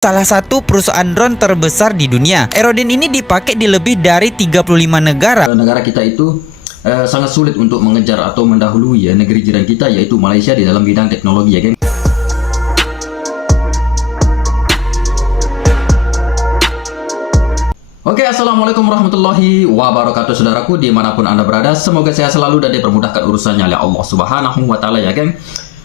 Salah satu perusahaan drone terbesar di dunia. Aerodin ini dipakai di lebih dari 35 negara. Negara kita itu sangat sulit untuk mengejar atau mendahului ya negeri jiran kita, yaitu Malaysia, di dalam bidang teknologi ya, geng. Oke, assalamualaikum warahmatullahi wabarakatuh, saudaraku dimanapun anda berada. Semoga sehat selalu dan dipermudahkan urusannya oleh Allah Subhanahu wa Ta'ala ya, geng.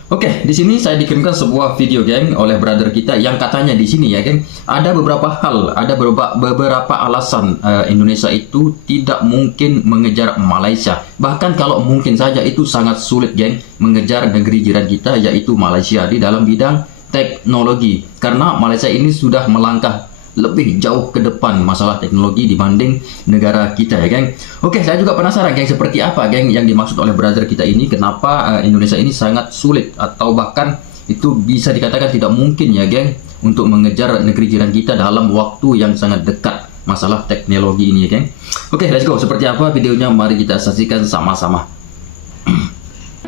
Oke, di sini saya dikirimkan sebuah video, geng, oleh brother kita yang katanya di sini ya, geng, ada beberapa hal, ada beberapa alasan Indonesia itu tidak mungkin mengejar Malaysia. Bahkan kalau mungkin saja itu sangat sulit, geng, mengejar negeri jiran kita yaitu Malaysia di dalam bidang teknologi. Karena Malaysia ini sudah melangkah lebih jauh ke depan masalah teknologi dibanding negara kita ya, geng. Oke, saya juga penasaran, geng, seperti apa, geng, yang dimaksud oleh brother kita ini. Kenapa Indonesia ini sangat sulit atau bahkan itu bisa dikatakan tidak mungkin ya, geng, untuk mengejar negeri jiran kita dalam waktu yang sangat dekat masalah teknologi ini ya, geng. Oke, let's go. Seperti apa videonya, mari kita saksikan sama-sama.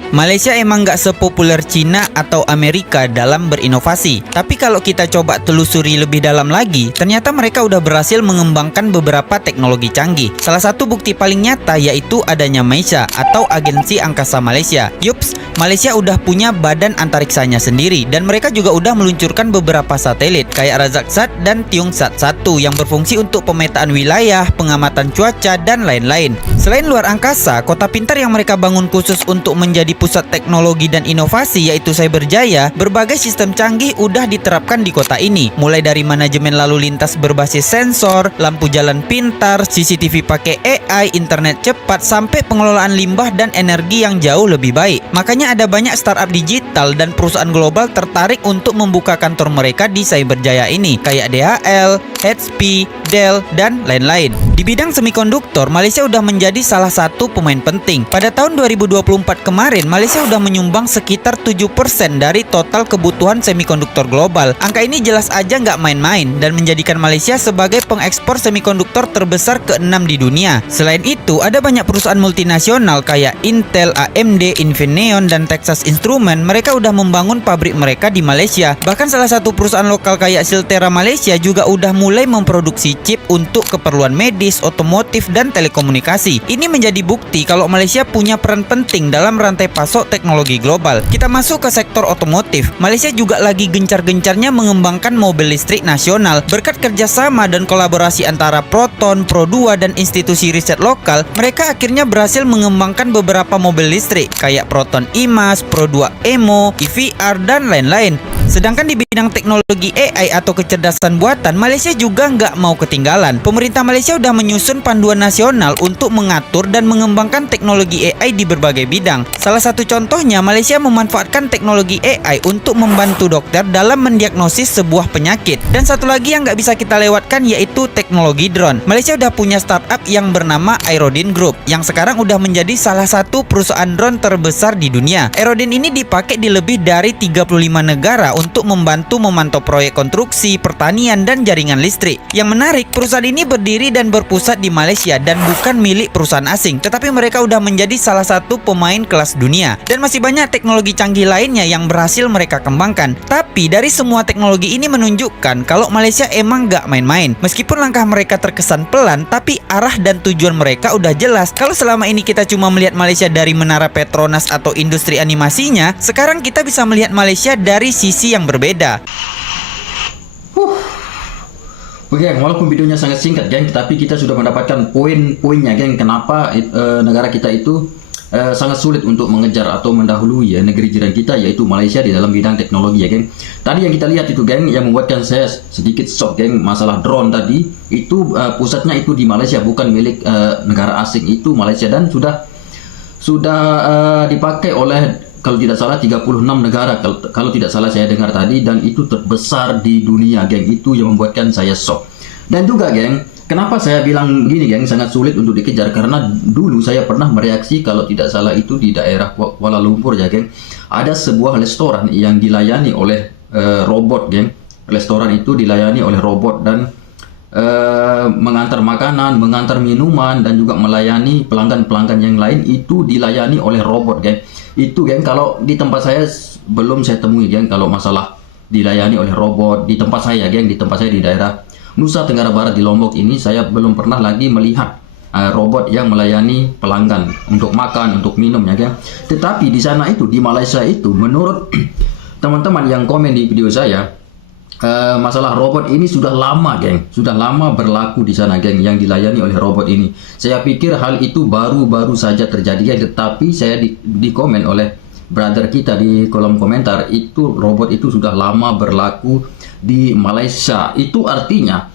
Malaysia emang nggak sepopuler Cina atau Amerika dalam berinovasi. Tapi kalau kita coba telusuri lebih dalam lagi, ternyata mereka udah berhasil mengembangkan beberapa teknologi canggih. Salah satu bukti paling nyata yaitu adanya MAISA atau Agensi Angkasa Malaysia. Yups, Malaysia udah punya badan antariksanya sendiri dan mereka juga udah meluncurkan beberapa satelit kayak Razaksat dan Tiungsat 1 yang berfungsi untuk pemetaan wilayah, pengamatan cuaca, dan lain-lain. Selain luar angkasa, kota pintar yang mereka bangun khusus untuk menjadi pusat teknologi dan inovasi yaitu Cyberjaya, berbagai sistem canggih udah diterapkan di kota ini. Mulai dari manajemen lalu lintas berbasis sensor, lampu jalan pintar, CCTV pakai AI, internet cepat, sampai pengelolaan limbah dan energi yang jauh lebih baik. Makanya ada banyak startup digital dan perusahaan global tertarik untuk membuka kantor mereka di Cyberjaya ini, kayak DHL, HP, Dell, dan lain-lain. Di bidang semikonduktor, Malaysia udah menjadi salah satu pemain penting. Pada tahun 2024 kemarin, Malaysia udah menyumbang sekitar 7% dari total kebutuhan semikonduktor global. Angka ini jelas aja nggak main-main dan menjadikan Malaysia sebagai pengekspor semikonduktor terbesar ke-6 di dunia. Selain itu, ada banyak perusahaan multinasional kayak Intel, AMD, Infineon, dan Texas Instruments. Mereka udah membangun pabrik mereka di Malaysia. Bahkan salah satu perusahaan lokal kayak Siltera Malaysia juga udah mulai memproduksi chip untuk keperluan medis, otomotif, dan telekomunikasi. Ini menjadi bukti kalau Malaysia punya peran penting dalam rantai pasok teknologi global. Kita masuk ke sektor otomotif. Malaysia juga lagi gencar-gencarnya mengembangkan mobil listrik nasional. Berkat kerjasama dan kolaborasi antara Proton, Pro2, dan institusi riset lokal, mereka akhirnya berhasil mengembangkan beberapa mobil listrik kayak Proton IMAS, Pro2 Emo, EVR, dan lain-lain. Sedangkan di bidang teknologi AI atau kecerdasan buatan, Malaysia juga nggak mau ketinggalan. Pemerintah Malaysia udah menyusun panduan nasional untuk mengatur dan mengembangkan teknologi AI di berbagai bidang. Salah satu contohnya, Malaysia memanfaatkan teknologi AI untuk membantu dokter dalam mendiagnosis sebuah penyakit. Dan satu lagi yang nggak bisa kita lewatkan yaitu teknologi drone. Malaysia udah punya startup yang bernama Aerodin Group, yang sekarang udah menjadi salah satu perusahaan drone terbesar di dunia. Aerodin ini dipakai di lebih dari 35 negara untuk membantu memantau proyek konstruksi, pertanian, dan jaringan listrik. Yang menarik, perusahaan ini berdiri dan berpusat di Malaysia dan bukan milik perusahaan asing, tetapi mereka udah menjadi salah satu pemain kelas dunia. Dan masih banyak teknologi canggih lainnya yang berhasil mereka kembangkan. Tapi dari semua teknologi ini menunjukkan kalau Malaysia emang gak main-main. Meskipun langkah mereka terkesan pelan, tapi arah dan tujuan mereka udah jelas. Kalau selama ini kita cuma melihat Malaysia dari menara Petronas atau industri animasinya, sekarang kita bisa melihat Malaysia dari sisi yang berbeda. Oke, walaupun videonya sangat singkat, geng, tapi kita sudah mendapatkan poin-poinnya, geng, kenapa negara kita itu sangat sulit untuk mengejar atau mendahului ya negeri jiran kita yaitu Malaysia di dalam bidang teknologi ya, geng. Tadi yang kita lihat itu, geng, yang membuatkan saya sedikit shock, geng, masalah drone tadi itu pusatnya itu di Malaysia, bukan milik negara asing, itu Malaysia, dan sudah dipakai oleh, kalau tidak salah, 36 negara kalau tidak salah saya dengar tadi, dan itu terbesar di dunia, geng. Itu yang membuatkan saya shock. Dan juga, geng, kenapa saya bilang gini, geng, sangat sulit untuk dikejar, karena dulu saya pernah mereaksi, kalau tidak salah itu di daerah Kuala Lumpur ya, geng. Ada sebuah restoran yang dilayani oleh robot, geng. Restoran itu dilayani oleh robot dan mengantar makanan, mengantar minuman, dan juga melayani pelanggan-pelanggan yang lain itu dilayani oleh robot, geng. Itu, geng, kalau di tempat saya belum saya temui, geng, kalau masalah dilayani oleh robot. Di tempat saya, geng, di tempat saya di daerah Nusa Tenggara Barat di Lombok ini, saya belum pernah lagi melihat robot yang melayani pelanggan untuk makan, untuk minum, ya geng. Tetapi di sana itu, di Malaysia itu, menurut teman-teman yang komen di video saya, masalah robot ini sudah lama, geng, sudah lama berlaku di sana, geng, yang dilayani oleh robot ini. Saya pikir hal itu baru-baru saja terjadi, geng, tetapi saya di komen oleh brother kita di kolom komentar, itu robot itu sudah lama berlaku di Malaysia. Itu artinya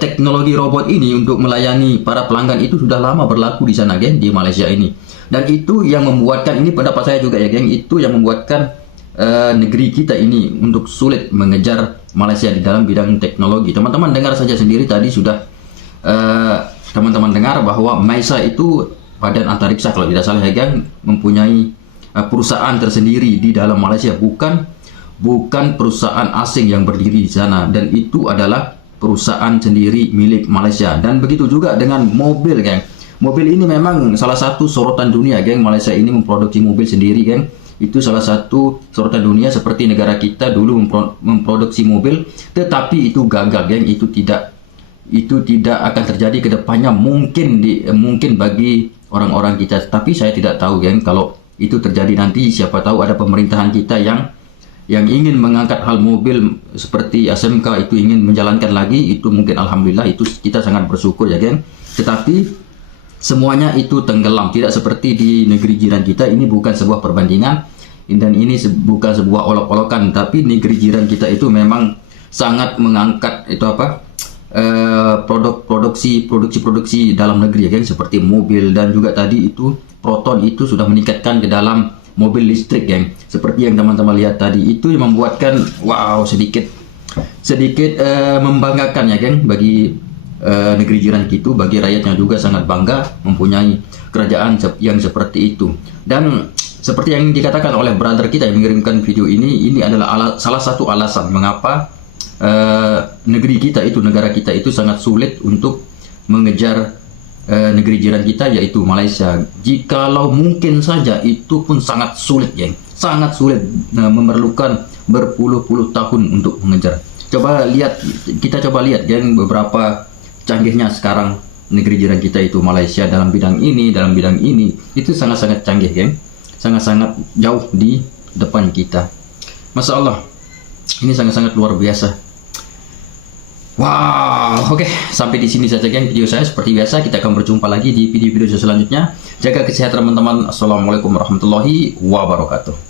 teknologi robot ini untuk melayani para pelanggan itu sudah lama berlaku di sana, geng, di Malaysia ini. Dan itu yang membuatkan, ini pendapat saya juga, ya geng, itu yang membuatkan negeri kita ini untuk sulit mengejar Malaysia di dalam bidang teknologi. Teman-teman dengar saja sendiri tadi sudah teman-teman dengar bahwa Malaysia itu Badan Antariksa kalau tidak salah, ya geng, mempunyai perusahaan tersendiri di dalam Malaysia, bukan perusahaan asing yang berdiri di sana, dan itu adalah perusahaan sendiri milik Malaysia. Dan begitu juga dengan mobil, geng. Mobil ini memang salah satu sorotan dunia, geng. Malaysia ini memproduksi mobil sendiri, geng. Itu salah satu sorotan dunia, seperti negara kita dulu memproduksi mobil, tetapi itu gagal, geng. Itu tidak akan terjadi ke depannya, mungkin bagi orang-orang kita, tapi saya tidak tahu, geng, kalau itu terjadi nanti. Siapa tahu ada pemerintahan kita yang ingin mengangkat hal mobil seperti SMK itu, ingin menjalankan lagi, itu mungkin alhamdulillah, itu kita sangat bersyukur, ya geng. Tetapi semuanya itu tenggelam, tidak seperti di negeri jiran kita. Ini bukan sebuah perbandingan dan ini bukan sebuah olok-olokan, tapi negeri jiran kita itu memang sangat mengangkat itu produksi dalam negeri, ya geng, seperti mobil, dan juga tadi itu Proton itu sudah meningkatkan ke dalam mobil listrik, geng, seperti yang teman-teman lihat tadi. Itu yang membuatkan wow, sedikit membanggakan, ya geng, bagi negeri jiran kita, bagi rakyatnya juga sangat bangga mempunyai kerajaan yang seperti itu. Dan seperti yang dikatakan oleh brother kita yang mengirimkan video ini adalah salah satu alasan mengapa negeri kita itu, negara kita itu sangat sulit untuk mengejar negeri jiran kita, yaitu Malaysia. Jikalau mungkin saja, itu pun sangat sulit, geng, sangat sulit, memerlukan berpuluh-puluh tahun untuk mengejar. Kita coba lihat, geng, beberapa canggihnya sekarang negeri jiran kita itu Malaysia dalam bidang ini itu sangat-sangat canggih, geng, sangat-sangat jauh di depan kita. Masya Allah, ini sangat-sangat luar biasa. Wow, oke, sampai di sini saja, geng, video saya. Seperti biasa, kita akan berjumpa lagi di video-video selanjutnya. Jaga kesehatan teman-teman. Assalamualaikum warahmatullahi wabarakatuh.